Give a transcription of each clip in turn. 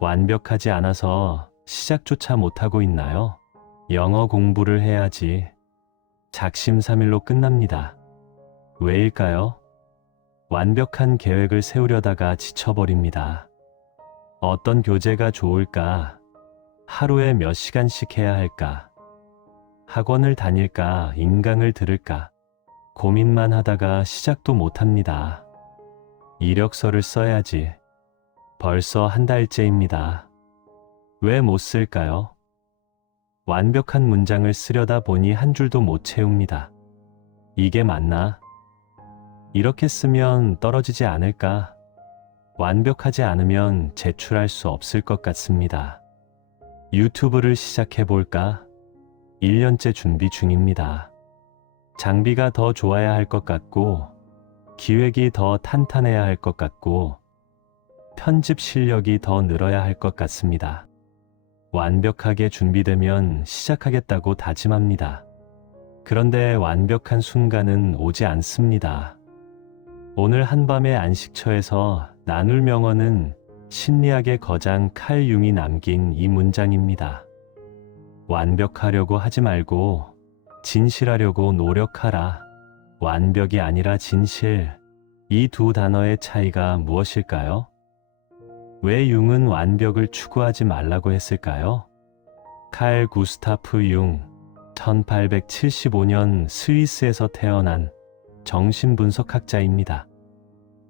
완벽하지 않아서 시작조차 못하고 있나요? 영어 공부를 해야지. 작심삼일로 끝납니다. 왜일까요? 완벽한 계획을 세우려다가 지쳐버립니다. 어떤 교재가 좋을까? 하루에 몇 시간씩 해야 할까? 학원을 다닐까? 인강을 들을까? 고민만 하다가 시작도 못합니다. 이력서를 써야지. 벌써 한 달째입니다. 왜 못 쓸까요? 완벽한 문장을 쓰려다 보니 한 줄도 못 채웁니다. 이게 맞나? 이렇게 쓰면 떨어지지 않을까? 완벽하지 않으면 제출할 수 없을 것 같습니다. 유튜브를 시작해볼까? 1년째 준비 중입니다. 장비가 더 좋아야 할 것 같고, 기획이 더 탄탄해야 할 것 같고, 편집 실력이 더 늘어야 할 것 같습니다. 완벽하게 준비되면 시작하겠다고 다짐합니다. 그런데 완벽한 순간은 오지 않습니다. 오늘 한밤의 안식처에서 나눌 명언은 심리학의 거장 칼 융이 남긴 이 문장입니다. 완벽하려고 하지 말고 진실하려고 노력하라. 완벽이 아니라 진실. 이 두 단어의 차이가 무엇일까요? 왜 융은 완벽을 추구하지 말라고 했을까요? 칼 구스타프 융, 1875년 스위스에서 태어난 정신분석학자입니다.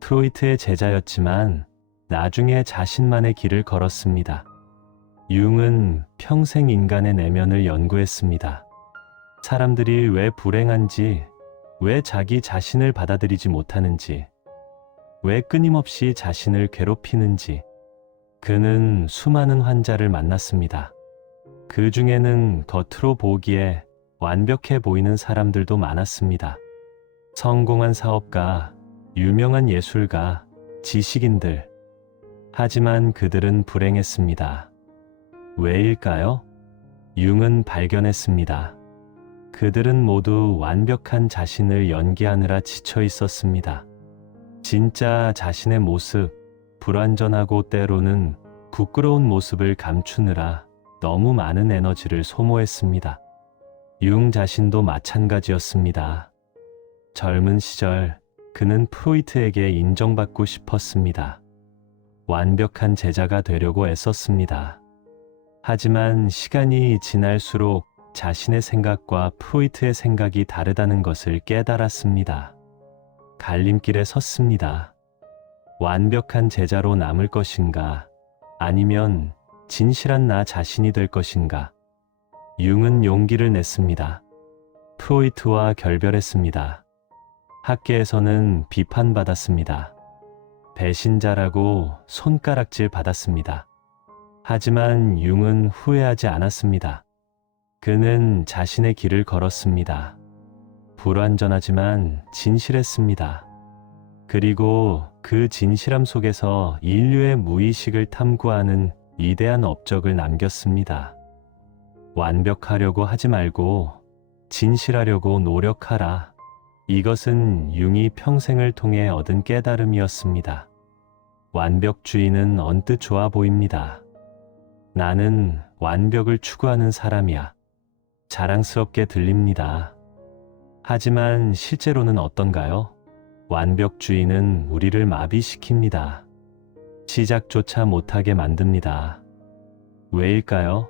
프로이트의 제자였지만 나중에 자신만의 길을 걸었습니다. 융은 평생 인간의 내면을 연구했습니다. 사람들이 왜 불행한지, 왜 자기 자신을 받아들이지 못하는지, 왜 끊임없이 자신을 괴롭히는지, 그는 수많은 환자를 만났습니다. 그 중에는 겉으로 보기에 완벽해 보이는 사람들도 많았습니다. 성공한 사업가, 유명한 예술가, 지식인들. 하지만 그들은 불행했습니다. 왜일까요? 융은 발견했습니다. 그들은 모두 완벽한 자신을 연기하느라 지쳐 있었습니다. 진짜 자신의 모습, 불완전하고 때로는 부끄러운 모습을 감추느라 너무 많은 에너지를 소모했습니다. 융 자신도 마찬가지였습니다. 젊은 시절 그는 프로이트에게 인정받고 싶었습니다. 완벽한 제자가 되려고 애썼습니다. 하지만 시간이 지날수록 자신의 생각과 프로이트의 생각이 다르다는 것을 깨달았습니다. 갈림길에 섰습니다. 완벽한 제자로 남을 것인가? 아니면 진실한 나 자신이 될 것인가? 융은 용기를 냈습니다. 프로이트와 결별했습니다. 학계에서는 비판받았습니다. 배신자라고 손가락질 받았습니다. 하지만 융은 후회하지 않았습니다. 그는 자신의 길을 걸었습니다. 불완전하지만 진실했습니다. 그리고 그 진실함 속에서 인류의 무의식을 탐구하는 위대한 업적을 남겼습니다. 완벽하려고 하지 말고 진실하려고 노력하라. 이것은 융이 평생을 통해 얻은 깨달음이었습니다. 완벽주의는 언뜻 좋아 보입니다. 나는 완벽을 추구하는 사람이야. 자랑스럽게 들립니다. 하지만 실제로는 어떤가요? 완벽주의는 우리를 마비시킵니다. 시작조차 못하게 만듭니다. 왜일까요?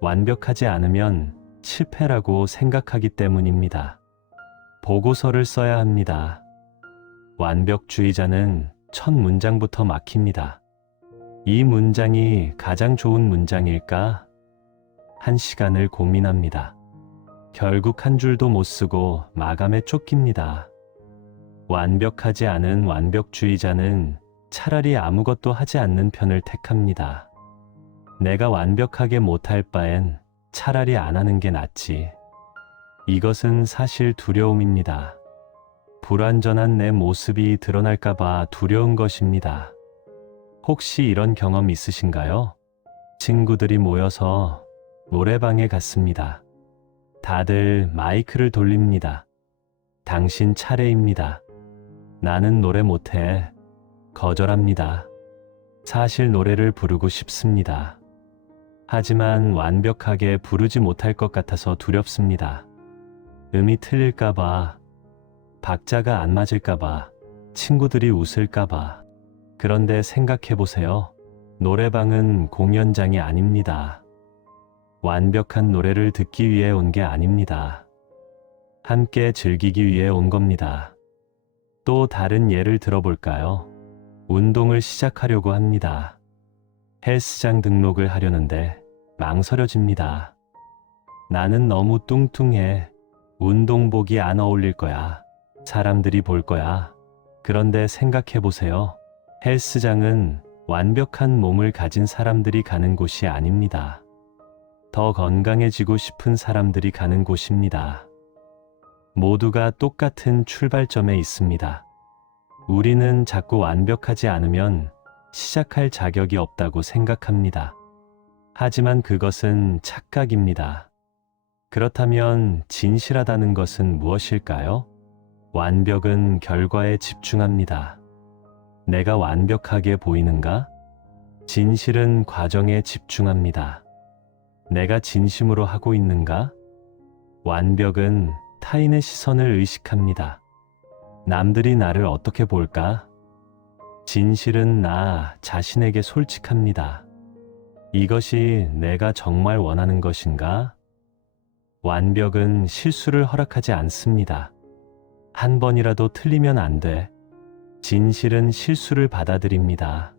완벽하지 않으면 실패라고 생각하기 때문입니다. 보고서를 써야 합니다. 완벽주의자는 첫 문장부터 막힙니다. 이 문장이 가장 좋은 문장일까? 1시간을 고민합니다. 결국 한 줄도 못 쓰고 마감에 쫓깁니다. 완벽하지 않은 완벽주의자는 차라리 아무것도 하지 않는 편을 택합니다. 내가 완벽하게 못할 바엔 차라리 안 하는 게 낫지. 이것은 사실 두려움입니다. 불완전한 내 모습이 드러날까봐 두려운 것입니다. 혹시 이런 경험 있으신가요? 친구들이 모여서 노래방에 갔습니다. 다들 마이크를 돌립니다. 당신 차례입니다. 나는 노래 못해. 거절합니다. 사실 노래를 부르고 싶습니다. 하지만 완벽하게 부르지 못할 것 같아서 두렵습니다. 음이 틀릴까봐, 박자가 안 맞을까봐, 친구들이 웃을까봐. 그런데 생각해보세요. 노래방은 공연장이 아닙니다. 완벽한 노래를 듣기 위해 온 게 아닙니다. 함께 즐기기 위해 온 겁니다. 또 다른 예를 들어볼까요? 운동을 시작하려고 합니다. 헬스장 등록을 하려는데 망설여집니다. 나는 너무 뚱뚱해. 운동복이 안 어울릴 거야. 사람들이 볼 거야. 그런데 생각해보세요. 헬스장은 완벽한 몸을 가진 사람들이 가는 곳이 아닙니다. 더 건강해지고 싶은 사람들이 가는 곳입니다. 모두가 똑같은 출발점에 있습니다. 우리는 자꾸 완벽하지 않으면 시작할 자격이 없다고 생각합니다. 하지만 그것은 착각입니다. 그렇다면 진실하다는 것은 무엇일까요? 완벽은 결과에 집중합니다. 내가 완벽하게 보이는가? 진실은 과정에 집중합니다. 내가 진심으로 하고 있는가? 완벽은 타인의 시선을 의식합니다. 남들이 나를 어떻게 볼까? 진실은 나 자신에게 솔직합니다. 이것이 내가 정말 원하는 것인가? 완벽은 실수를 허락하지 않습니다. 한 번이라도 틀리면 안 돼. 진실은 실수를 받아들입니다.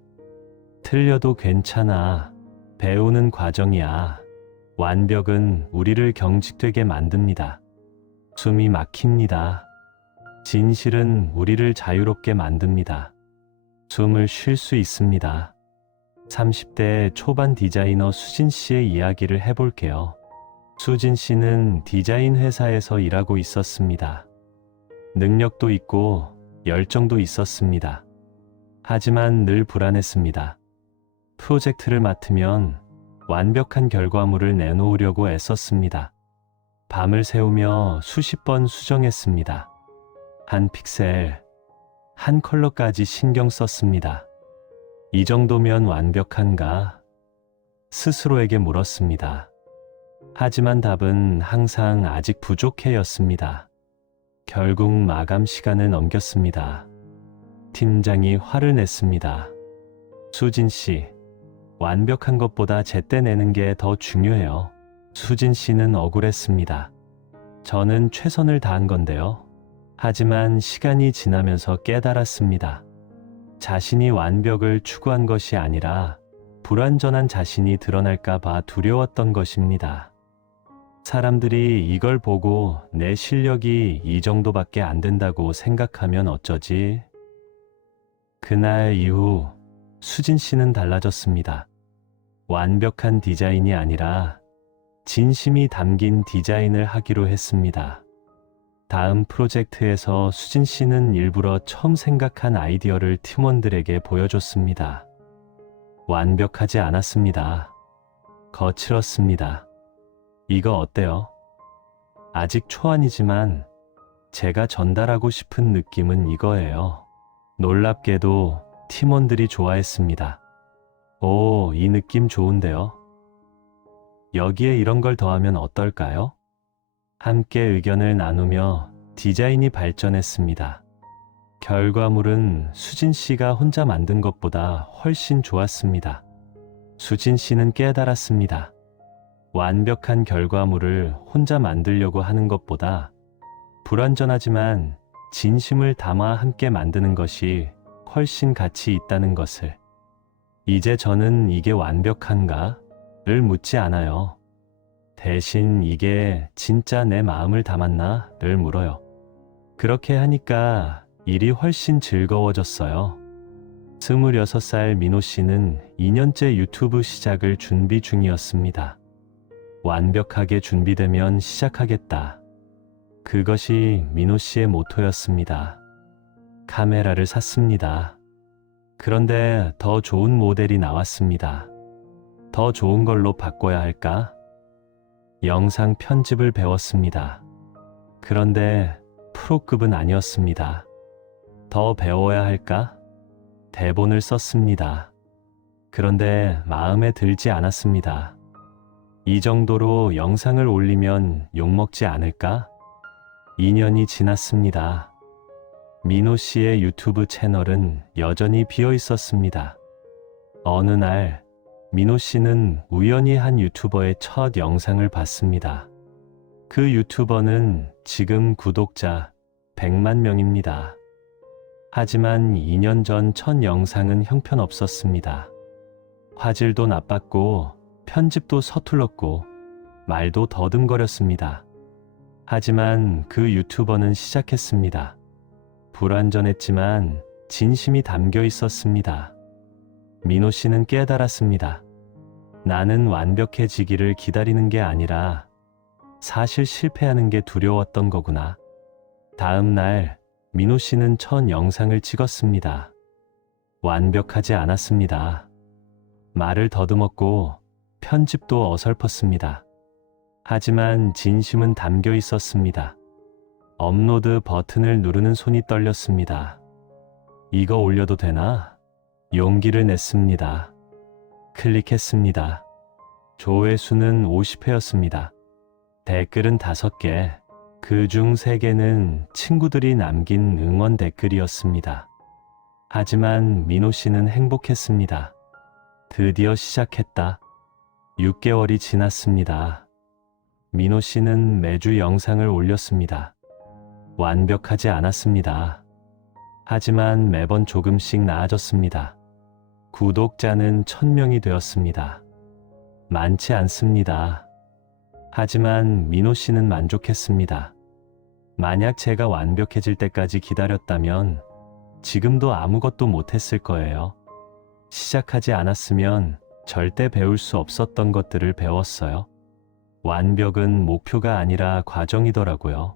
틀려도 괜찮아. 배우는 과정이야. 완벽은 우리를 경직되게 만듭니다. 숨이 막힙니다. 진실은 우리를 자유롭게 만듭니다. 숨을 쉴 수 있습니다. 30대 초반 디자이너 수진 씨의 이야기를 해볼게요. 수진 씨는 디자인 회사에서 일하고 있었습니다. 능력도 있고 열정도 있었습니다. 하지만 늘 불안했습니다. 프로젝트를 맡으면 완벽한 결과물을 내놓으려고 애썼습니다. 밤을 새우며 수십 번 수정했습니다. 한 픽셀, 한 컬러까지 신경 썼습니다. 이 정도면 완벽한가? 스스로에게 물었습니다. 하지만 답은 항상 아직 부족해였습니다. 결국 마감 시간을 넘겼습니다. 팀장이 화를 냈습니다. 수진 씨, 완벽한 것보다 제때 내는 게 더 중요해요. 수진 씨는 억울했습니다. 저는 최선을 다한 건데요. 하지만 시간이 지나면서 깨달았습니다. 자신이 완벽을 추구한 것이 아니라 불완전한 자신이 드러날까봐 두려웠던 것입니다. 사람들이 이걸 보고 내 실력이 이 정도밖에 안 된다고 생각하면 어쩌지? 그날 이후 수진 씨는 달라졌습니다. 완벽한 디자인이 아니라 진심이 담긴 디자인을 하기로 했습니다. 다음 프로젝트에서 수진 씨는 일부러 처음 생각한 아이디어를 팀원들에게 보여줬습니다. 완벽하지 않았습니다. 거칠었습니다. 이거 어때요? 아직 초안이지만 제가 전달하고 싶은 느낌은 이거예요. 놀랍게도 팀원들이 좋아했습니다. 오, 이 느낌 좋은데요? 여기에 이런 걸 더하면 어떨까요? 함께 의견을 나누며 디자인이 발전했습니다. 결과물은 수진 씨가 혼자 만든 것보다 훨씬 좋았습니다. 수진 씨는 깨달았습니다. 완벽한 결과물을 혼자 만들려고 하는 것보다 불완전하지만 진심을 담아 함께 만드는 것이 훨씬 가치 있다는 것을. 이제 저는 이게 완벽한가? 를 묻지 않아요. 대신 이게 진짜 내 마음을 담았나? 를 물어요. 그렇게 하니까 일이 훨씬 즐거워졌어요. 26살 민호 씨는 2년째 유튜브 시작을 준비 중이었습니다. 완벽하게 준비되면 시작하겠다. 그것이 민호 씨의 모토였습니다. 카메라를 샀습니다. 그런데 더 좋은 모델이 나왔습니다. 더 좋은 걸로 바꿔야 할까? 영상 편집을 배웠습니다. 그런데 프로급은 아니었습니다. 더 배워야 할까? 대본을 썼습니다. 그런데 마음에 들지 않았습니다. 이 정도로 영상을 올리면 욕먹지 않을까? 2년이 지났습니다. 민호 씨의 유튜브 채널은 여전히 비어 있었습니다. 어느 날 민호 씨는 우연히 한 유튜버의 첫 영상을 봤습니다. 그 유튜버는 지금 구독자 100만 명입니다. 하지만 2년 전 첫 영상은 형편없었습니다. 화질도 나빴고 편집도 서툴렀고 말도 더듬거렸습니다. 하지만 그 유튜버는 시작했습니다. 불완전했지만 진심이 담겨 있었습니다. 민호 씨는 깨달았습니다. 나는 완벽해지기를 기다리는 게 아니라 사실 실패하는 게 두려웠던 거구나. 다음 날 민호 씨는 첫 영상을 찍었습니다. 완벽하지 않았습니다. 말을 더듬었고 편집도 어설펐습니다. 하지만 진심은 담겨 있었습니다. 업로드 버튼을 누르는 손이 떨렸습니다. 이거 올려도 되나? 용기를 냈습니다. 클릭했습니다. 조회수는 50회였습니다. 댓글은 5개, 그중 3개는 친구들이 남긴 응원 댓글이었습니다. 하지만 민호 씨는 행복했습니다. 드디어 시작했다. 6개월이 지났습니다. 민호 씨는 매주 영상을 올렸습니다. 완벽하지 않았습니다. 하지만 매번 조금씩 나아졌습니다. 구독자는 1000명이 되었습니다. 많지 않습니다. 하지만 민호 씨는 만족했습니다. 만약 제가 완벽해질 때까지 기다렸다면 지금도 아무것도 못했을 거예요. 시작하지 않았으면 절대 배울 수 없었던 것들을 배웠어요. 완벽은 목표가 아니라 과정이더라고요.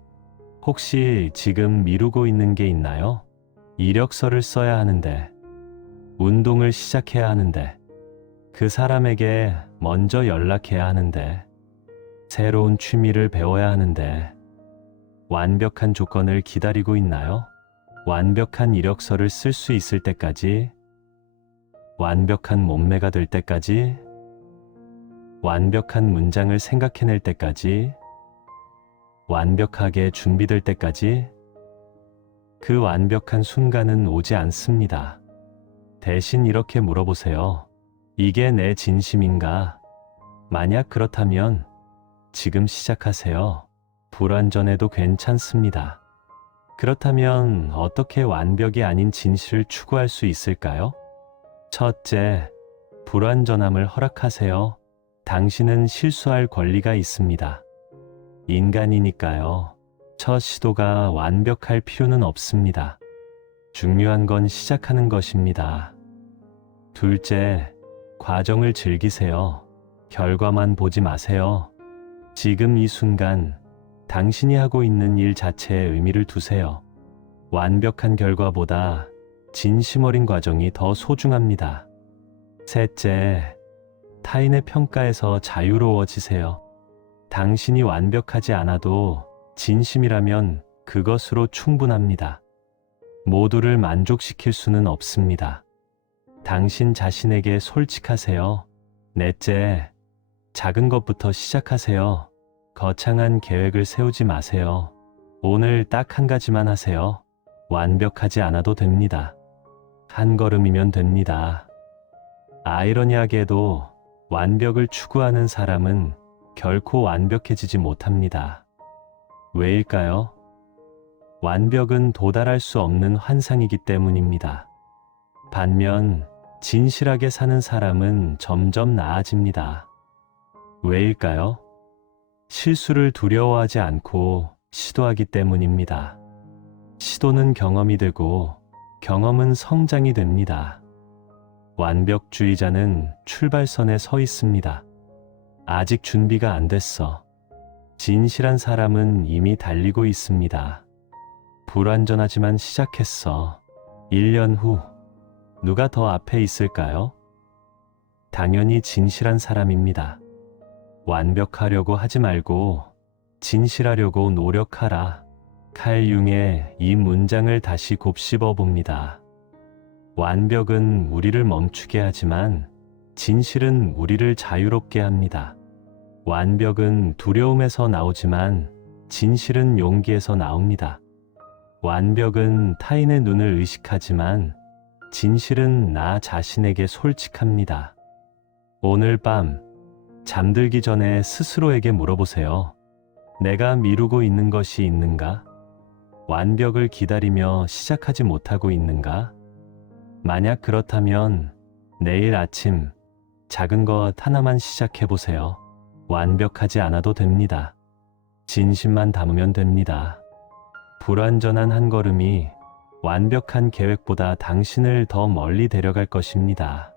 혹시 지금 미루고 있는 게 있나요? 이력서를 써야 하는데, 운동을 시작해야 하는데, 그 사람에게 먼저 연락해야 하는데, 새로운 취미를 배워야 하는데, 완벽한 조건을 기다리고 있나요? 완벽한 이력서를 쓸 수 있을 때까지, 완벽한 몸매가 될 때까지, 완벽한 문장을 생각해낼 때까지, 완벽하게 준비될 때까지. 그 완벽한 순간은 오지 않습니다. 대신 이렇게 물어보세요. 이게 내 진심인가? 만약 그렇다면 지금 시작하세요. 불완전해도 괜찮습니다. 그렇다면 어떻게 완벽이 아닌 진실을 추구할 수 있을까요? 첫째, 불완전함을 허락하세요. 당신은 실수할 권리가 있습니다. 인간이니까요. 첫 시도가 완벽할 필요는 없습니다. 중요한 건 시작하는 것입니다. 둘째, 과정을 즐기세요. 결과만 보지 마세요. 지금 이 순간 당신이 하고 있는 일 자체에 의미를 두세요. 완벽한 결과보다 진심 어린 과정이 더 소중합니다. 셋째, 타인의 평가에서 자유로워지세요. 당신이 완벽하지 않아도 진심이라면 그것으로 충분합니다. 모두를 만족시킬 수는 없습니다. 당신 자신에게 솔직하세요. 넷째, 작은 것부터 시작하세요. 거창한 계획을 세우지 마세요. 오늘 딱 한 가지만 하세요. 완벽하지 않아도 됩니다. 한 걸음이면 됩니다. 아이러니하게도 완벽을 추구하는 사람은 결코 완벽해지지 못합니다. 왜일까요? 완벽은 도달할 수 없는 환상이기 때문입니다. 반면 진실하게 사는 사람은 점점 나아집니다. 왜일까요? 실수를 두려워하지 않고 시도하기 때문입니다. 시도는 경험이 되고 경험은 성장이 됩니다. 완벽주의자는 출발선에 서 있습니다. 아직 준비가 안 됐어. 진실한 사람은 이미 달리고 있습니다. 불완전하지만 시작했어. 1년 후 누가 더 앞에 있을까요? 당연히 진실한 사람입니다. 완벽하려고 하지 말고 진실하려고 노력하라. 칼 융의 이 문장을 다시 곱씹어 봅니다. 완벽은 우리를 멈추게 하지만 진실은 우리를 자유롭게 합니다. 완벽은 두려움에서 나오지만 진실은 용기에서 나옵니다. 완벽은 타인의 눈을 의식하지만 진실은 나 자신에게 솔직합니다. 오늘 밤 잠들기 전에 스스로에게 물어보세요. 내가 미루고 있는 것이 있는가? 완벽을 기다리며 시작하지 못하고 있는가? 만약 그렇다면 내일 아침 작은 것 하나만 시작해 보세요. 완벽하지 않아도 됩니다. 진심만 담으면 됩니다. 불완전한 한 걸음이 완벽한 계획보다 당신을 더 멀리 데려갈 것입니다.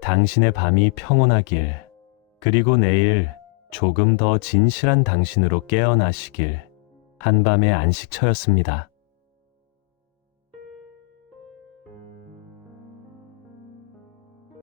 당신의 밤이 평온하길, 그리고 내일 조금 더 진실한 당신으로 깨어나시길. 한밤의 안식처였습니다.